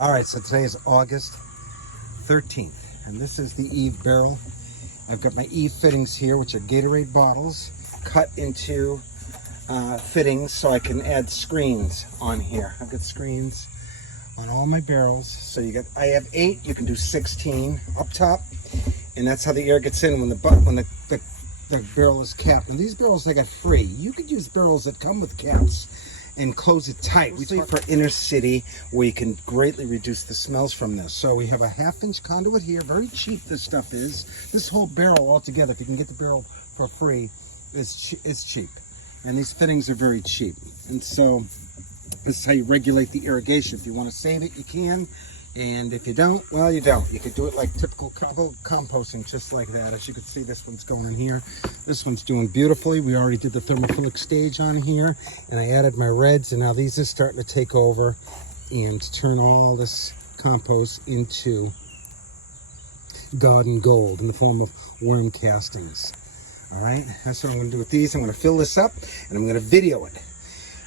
All right, so today is August 13th, and this is the Eve barrel. I've got my Eve fittings here, which are Gatorade bottles, cut into fittings so I can add screens on here. I've got screens on all my barrels. So I have 8, you can do 16 up top, and that's how the air gets in when the barrel is capped. And these barrels I got free. You could use barrels that come with caps and close it tight. We talk for inner city where you can greatly reduce the smells from this. So we have a 1/2-inch conduit here. Very cheap this stuff is. This whole barrel altogether, if you can get the barrel for free, is cheap. And these fittings are very cheap. And so this is how you regulate the irrigation. If you want to save it, you can. And if you don't, well, you don't. You could do it like typical composting, just like that. As you can see, this one's going in here. This one's doing beautifully. We already did the thermophilic stage on here, and I added my reds, and now these are starting to take over and turn all this compost into garden gold in the form of worm castings. All right, that's what I'm going to do with these. I'm going to fill this up, and I'm going to video it.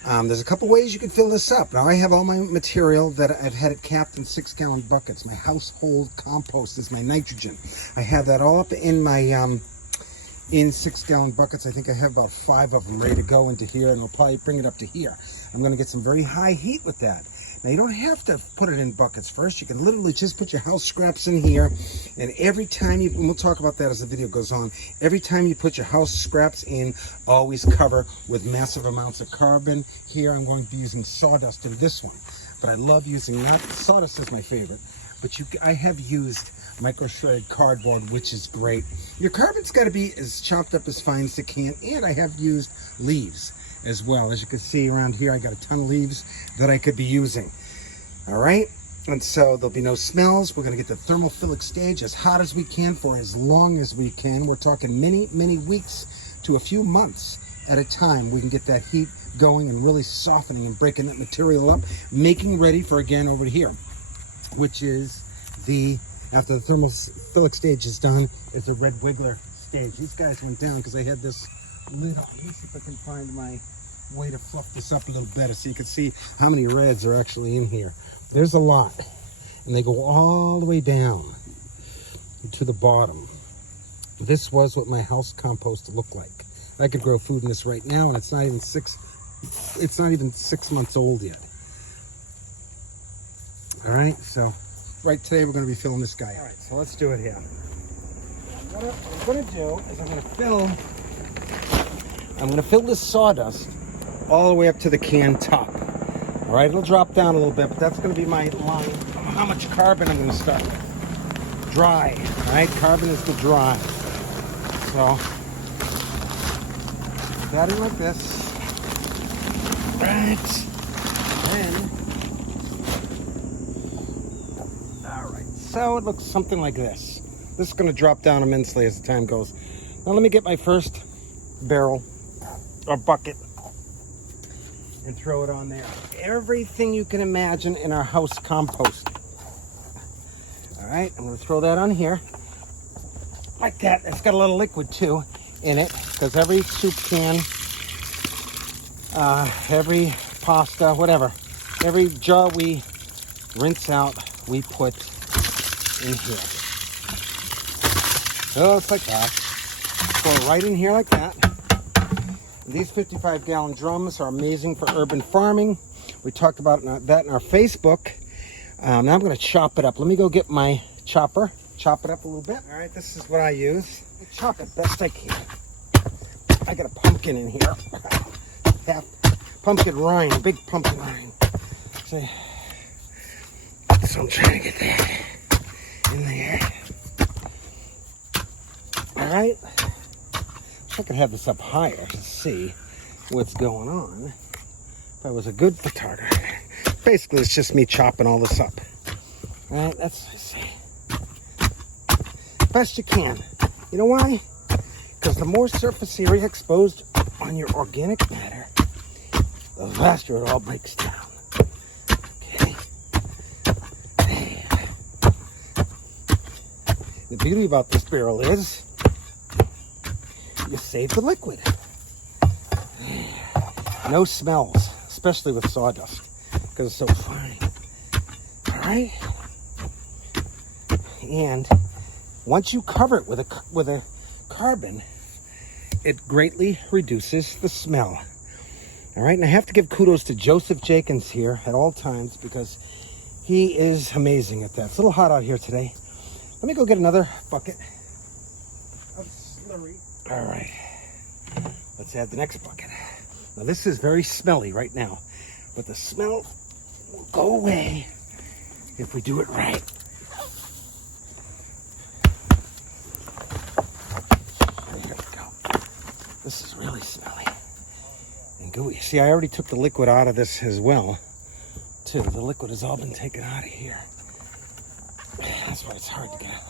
There's a couple ways you can fill this up. Now I have all my material that I've had it capped in 6-gallon buckets. My household compost is my nitrogen. I have that all up in my in 6-gallon buckets. I think I have about 5 of them ready to go into here, and I'll probably bring it up to here. I'm going to get some very high heat with that. Now you don't have to put it in buckets first. You can literally just put your house scraps in here, and every time and we'll talk about that as the video goes on, every time you put your house scraps in, always cover with massive amounts of carbon. Here I'm going to be using sawdust in this one, but I love using that. Sawdust is my favorite, but I have used micro shredded cardboard, which is great. Your carbon's got to be as chopped up as fine as it can, and I have used leaves as well. As you can see around here, I got a ton of leaves that I could be using. All right, and so there'll be no smells. We're going to get the thermophilic stage as hot as we can for as long as we can. We're talking many weeks to a few months at a time. We can get that heat going and really softening and breaking that material up, making ready for, again, over here, which is after the thermophilic stage is done, is the red wiggler stage. These guys went down because I had this lid on. Let me see if I can find my way to fluff this up a little better so you can see how many reds are actually in here. There's a lot, and they go all the way down to the bottom. This was what my house compost looked like. I could grow food in this right now, and it's not even 6 months old yet. All right, so right today we're going to be filling this guy. All right, so let's do it here. What I'm going to do is I'm going to fill this sawdust all the way up to the can top. All right, it'll drop down a little bit, but that's going to be my line of how much carbon I'm going to start with. Dry, all right? Carbon is the dry. So, that in like this. Right. Then, all right, so it looks something like this. This is going to drop down immensely as the time goes. Now let me get my first barrel or bucket and throw it on there. Everything you can imagine in our house compost. All right, I'm going to throw that on here like that. It's got a little liquid too in it, because every soup can, every pasta, whatever, every jar we rinse out, we put in here. So it's like that. Go right in here like that. These 55-gallon drums are amazing for urban farming. We talked about that in our Facebook. Now I'm going to chop it up. Let me go get my chopper. Chop it up a little bit. All right, this is what I use. I chop it best I can. I got a pumpkin in here. Half pumpkin rind, big pumpkin rind. So I'm trying to get that in there. All right. I could have this up higher to see what's going on if I was a good photographer. Basically, it's just me chopping all this up. All right, that's what I say. Best you can. You know why? Because the more surface area exposed on your organic matter, the faster it all breaks down. Okay. There. The beauty about this barrel is you save the liquid. No smells, especially with sawdust, because it's so fine. All right? And once you cover it with a carbon, it greatly reduces the smell. All right, and I have to give kudos to Joseph Jenkins here at all times because he is amazing at that. It's a little hot out here today. Let me go get another bucket of slurry. All right, let's add the next bucket. Now this is very smelly right now, but the smell will go away if we do it right. There we go. This is really smelly and gooey. See, I already took the liquid out of this as well, too. The liquid has all been taken out of here. That's why it's hard to get out.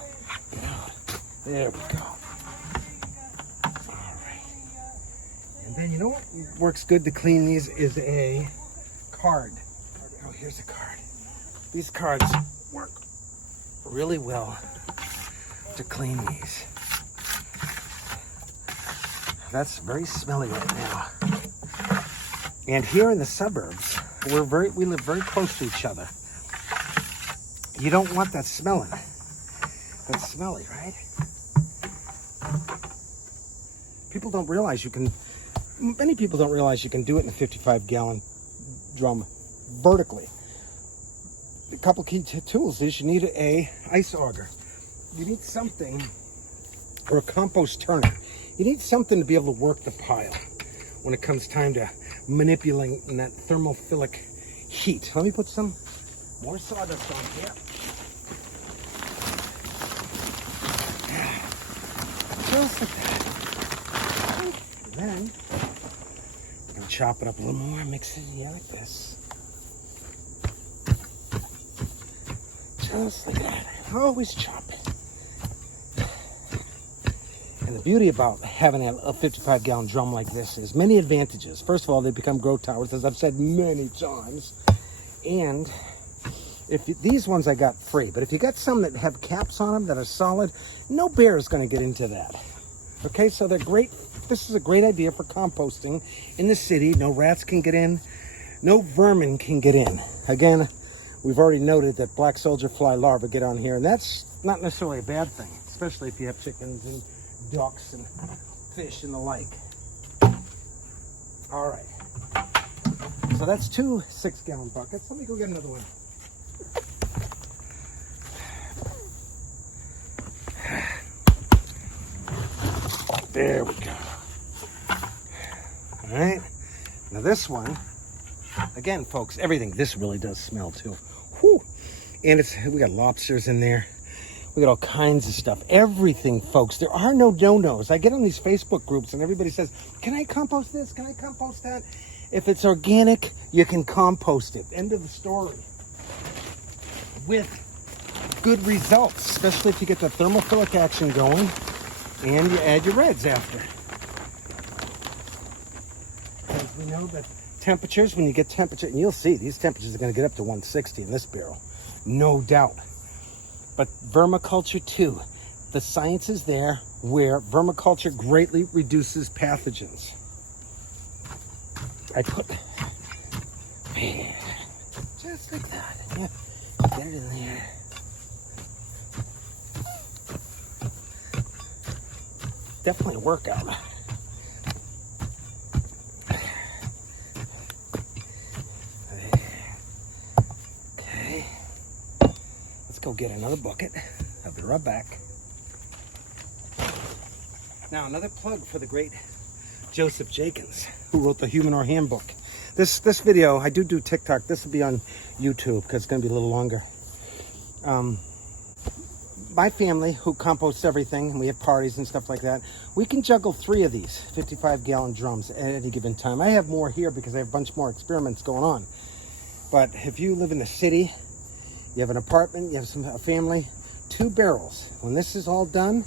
There we go. All right. And then you know what works good to clean these is a card. Oh, here's a card. These cards work really well to clean these. That's very smelly right now. And here in the suburbs, we live very close to each other. You don't want that smelling. That's smelly, right? Many people don't realize you can do it in a 55-gallon drum vertically. A couple key tools is you need a ice auger. You need something, or a compost turner. You need something to be able to work the pile when it comes time to manipulating that thermophilic heat. Let me put some more sawdust on here. Just like that. And then I'm gonna chop it up a little more, mix it in like this. Just like that. Always chop it. And the beauty about having a 55-gallon drum like this is many advantages. First of all, they become grow towers, as I've said many times. And these ones I got free, but if you got some that have caps on them that are solid, no bear is going to get into that. Okay, so they're great. This is a great idea for composting in the city. No rats can get in. No vermin can get in. Again, we've already noted that black soldier fly larvae get on here, and that's not necessarily a bad thing, especially if you have chickens and ducks and fish and the like. All right. So that's 2 6-gallon buckets. Let me go get another one. There we go. All right. Now this one, again, folks, everything, this really does smell too. Whew. And we got lobsters in there. We got all kinds of stuff. Everything, folks. There are no no-nos. I get on these Facebook groups and everybody says, can I compost this? Can I compost that? If it's organic, you can compost it. End of the story. With good results, especially if you get the thermophilic action going and you add your reds after. Because we know that temperatures, when you get temperature, and you'll see these temperatures are going to get up to 160 in this barrel. No doubt. But vermiculture too. The science is there where vermiculture greatly reduces pathogens. I put, just like that. Yeah. Get it in there. Definitely a workout. Okay. Let's go get another bucket. I'll be right back. Now, another plug for the great Joseph Jenkins, who wrote the Humidor Handbook. This video, I do TikTok. This will be on YouTube because it's going to be a little longer. My family, who composts everything, and we have parties and stuff like that, we can juggle 3 of these 55-gallon drums at any given time. I have more here because I have a bunch more experiments going on. But if you live in the city, you have an apartment, you have a family, 2 barrels. When this is all done,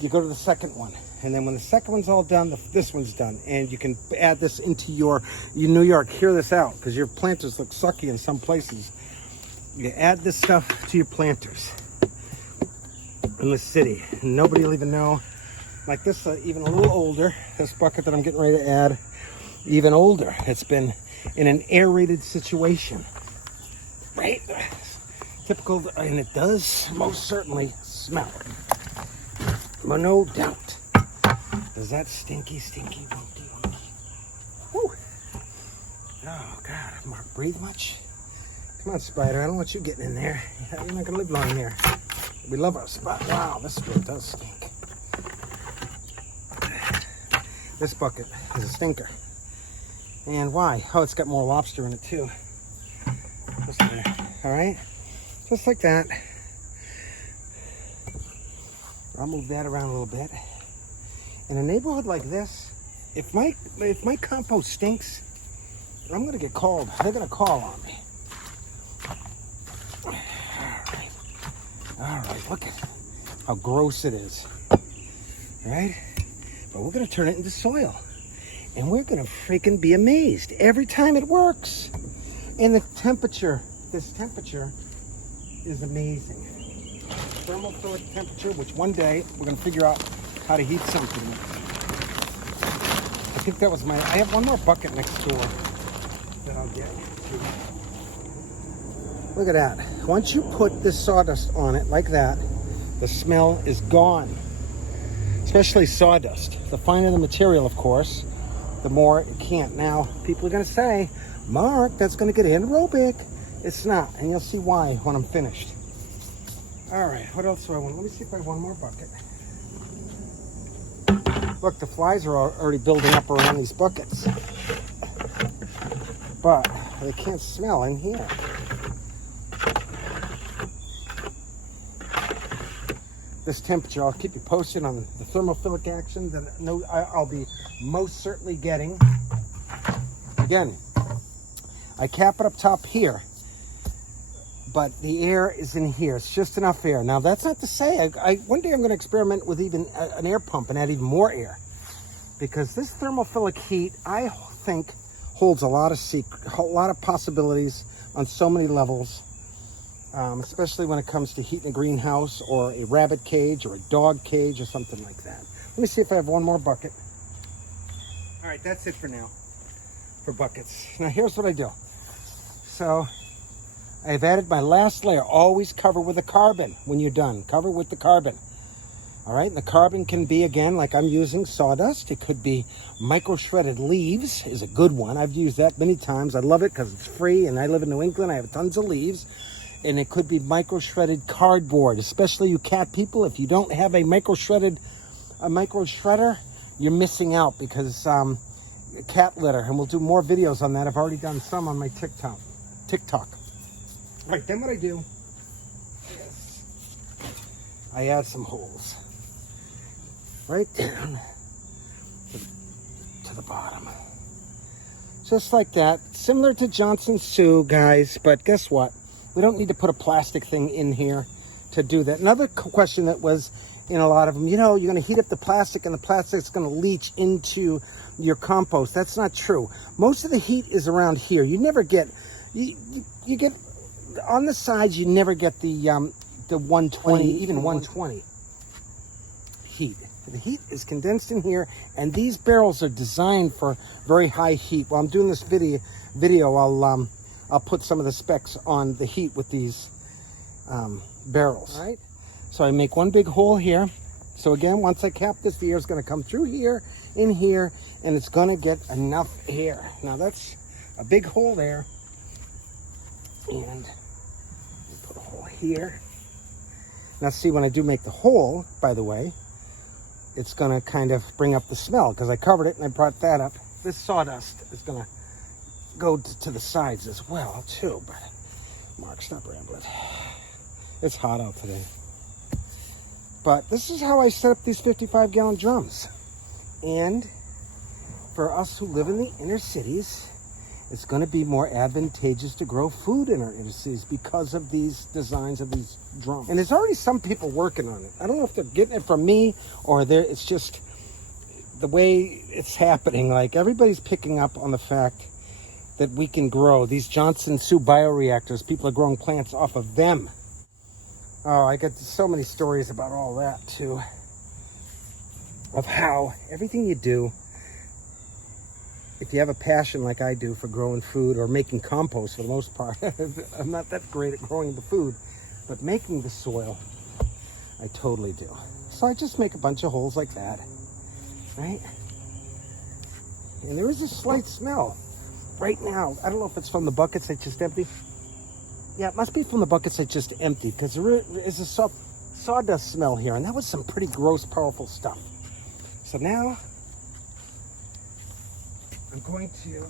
you go to the second one. And then when the second one's all done, this one's done. And you can add this into your New York, hear this out, because your planters look sucky in some places. You add this stuff to your planters in the city. And nobody will even know. Like this, even a little older, this bucket that I'm getting ready to add, even older. It's been in an aerated situation. Right? typical, and it does most certainly smell. No doubt. Does that stinky, stinky, wunky, wunky? Woo! Oh, God. Mark, breathe much? Come on, Spider. I don't want you getting in there. You're not going to live long here. We love our spot. Wow, this really does stink. This bucket is a stinker. And why? Oh, it's got more lobster in it, too. Just there. All right? Just like that. I'll move that around a little bit. In a neighborhood like this, if my compost stinks, I'm gonna get called. They're gonna call on me. All right, look at how gross it is. All right? But we're gonna turn it into soil. And we're gonna freaking be amazed every time it works. And the temperature, this temperature is amazing. Thermophilic temperature, which one day we're going to figure out how to heat something. I think that was I have one more bucket next door that I'll get to. Look at that. Once you put this sawdust on it like that, the smell is gone. Especially sawdust. The finer the material, of course, the more it can't. Now, people are going to say, Mark, that's going to get anaerobic. It's not, and you'll see why when I'm finished. All right, what else do I want? Let me see if I have one more bucket. Look, the flies are already building up around these buckets. But they can't smell in here. This temperature, I'll keep you posted on the thermophilic action that I'll be most certainly getting. Again, I cap it up top here, but the air is in here. It's just enough air. Now, that's not to say, one day I'm going to experiment with even an air pump and add even more air, because this thermophilic heat, I think, holds a lot of possibilities on so many levels, especially when it comes to heating a greenhouse or a rabbit cage or a dog cage or something like that. Let me see if I have one more bucket. All right, that's it for now, for buckets. Now, here's what I do. So I've added my last layer. Always cover with a carbon when you're done. Cover with the carbon. All right, and the carbon can be, again, like I'm using sawdust. It could be micro-shredded leaves is a good one. I've used that many times. I love it because it's free, and I live in New England. I have tons of leaves. And it could be micro-shredded cardboard, especially you cat people. If you don't have a micro-shredder, you're missing out, because cat litter, and we'll do more videos on that. I've already done some on my TikTok. All right, then what I do is I add some holes right down to the bottom, just like that. Similar to Johnson Sioux, guys, but guess what? We don't need to put a plastic thing in here to do that. Another question that was in a lot of them, you're going to heat up the plastic and the plastic's going to leach into your compost. That's not true. Most of the heat is around here. You never get, you get on the sides, you never get the 120, even 120 heat. The heat is condensed in here, and these barrels are designed for very high heat. While I'm doing this video, I'll put some of the specs on the heat with these barrels. All right. So I make one big hole here. So again, once I cap this, the air is going to come through here, in here, and it's going to get enough air. Now that's a big hole there. And put a hole here. Now see, when I do make the hole, by the way, it's going to kind of bring up the smell, because I covered it and I brought that up. This sawdust is going to go to the sides as well, too. But Mark, stop rambling. It's hot out today. But this is how I set up these 55-gallon drums. And for us who live in the inner cities, it's going to be more advantageous to grow food in our inner cities because of these designs of these drums. And there's already some people working on it. I don't know if they're getting it from me or it's just the way it's happening. Like, everybody's picking up on the fact that we can grow these Johnson Sioux bioreactors. People are growing plants off of them. Oh, I got so many stories about all that too, of how everything you do, if you have a passion like I do for growing food or making compost for the most part, I'm not that great at growing the food, But making the soil, I totally do. So I just make a bunch of holes like that, right? And there is a slight smell right now. I don't know if it's from the buckets I just emptied. Yeah, it must be from the buckets I just emptied, because there is a sawdust smell here, and that was some pretty gross, powerful stuff. So now I'm going to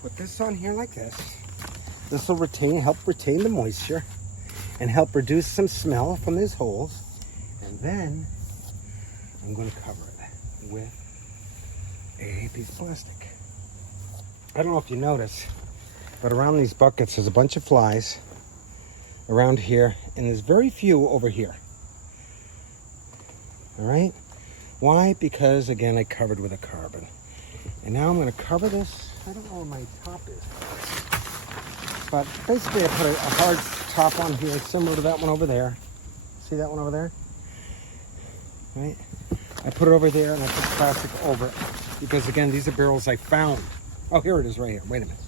put this on here like this. This will help retain the moisture and help reduce some smell from these holes. And then I'm going to cover it with a piece of plastic. I don't know if you notice, but around these buckets there's a bunch of flies around here, and there's very few over here. All right? Why? Because again, I covered with a carbon. And now I'm going to cover this. I don't know where my top is, but basically I put a hard top on here similar to that one over there. See that one over there? Right? I put it over there and I put plastic over it because again, these are barrels I found. Oh, here it is right here. Wait a minute.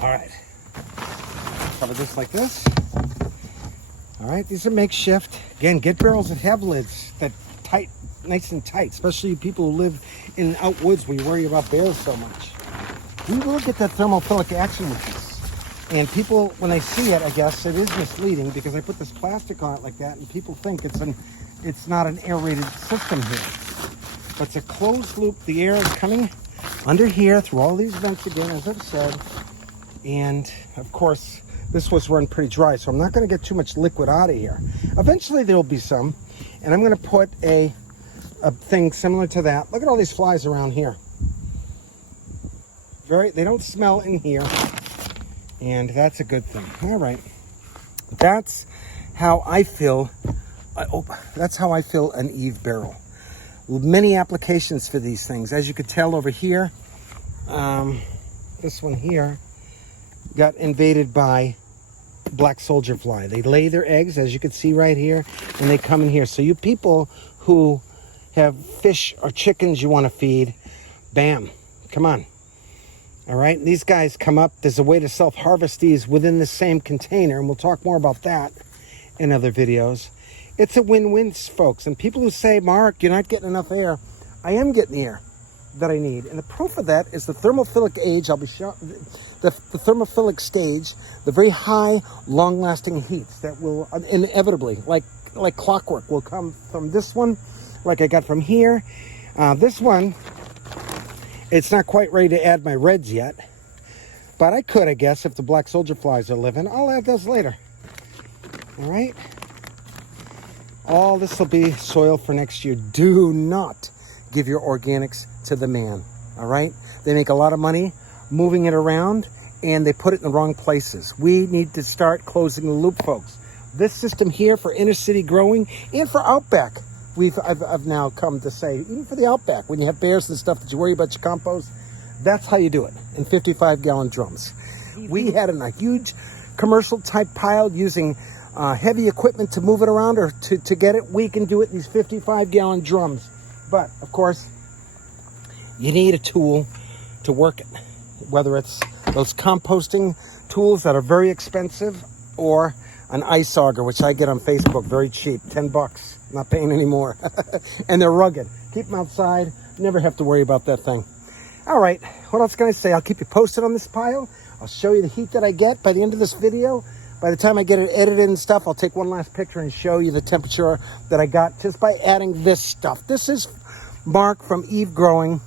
All right. Cover this like this. All right, these are makeshift. Again, get barrels that have lids that tight, nice and tight, especially people who live in out woods where you worry about bears so much. We will get that thermophilic action with this. And people, when they see it, I guess, it is misleading because I put this plastic on it like that and people think it's not an aerated system here. But it's a closed loop. The air is coming under here through all these vents again, as I've said. And of course, this was run pretty dry, so I'm not going to get too much liquid out of here. Eventually there will be some, and I'm going to put a thing similar to that. Look at all these flies around here. They don't smell in here, and that's a good thing. All right, that's how I fill. That's how I fill an Eve barrel. Many applications for these things, as you could tell over here. This one here got invaded by black soldier fly. They lay their eggs, as you can see right here, and they come in here. So you people who have fish or chickens you want to feed, bam, come on. All right, these guys come up. There's a way to self-harvest these within the same container, and we'll talk more about that in other videos. It's a win-win, folks. And people who say, Mark, you're not getting enough air, I am getting the air that I need. And the proof of that is the thermophilic age. I'll be showing the thermophilic stage, the very high, long-lasting heats that will inevitably, like clockwork, will come from this one, like I got from here. This one, it's not quite ready to add my reds yet, but I could, I guess, if the black soldier flies are living. I'll add those later. All right. All this will be soil for next year. Do not give your organics to the man. All right. They make a lot of money moving it around, and they put it in the wrong places. We need to start closing the loop, folks. This system here for inner city growing and for outback, I've now come to say, even for the outback, when you have bears and stuff that you worry about your compost, that's how you do it, in 55-gallon drums. We had in a huge commercial type pile using heavy equipment to move it around or to get it. We can do it in these 55-gallon drums. But, of course, you need a tool to work it, whether it's those composting tools that are very expensive or an ice auger, which I get on Facebook, very cheap, $10, not paying any more. And they're rugged. Keep them outside, never have to worry about that thing. All right, what else can I say? I'll keep you posted on this pile. I'll show you the heat that I get by the end of this video. By the time I get it edited and stuff, I'll take one last picture and show you the temperature that I got just by adding this stuff. This is Mark from Eve Growing.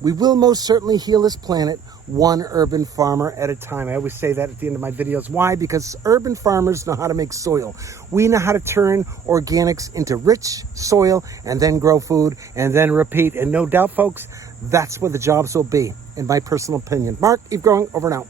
We will most certainly heal this planet one urban farmer at a time. I always say that at the end of my videos. Why? Because urban farmers know how to make soil. We know how to turn organics into rich soil and then grow food and then repeat. And no doubt, folks, that's where the jobs will be, in my personal opinion. Mark, Eve Growing, over and out.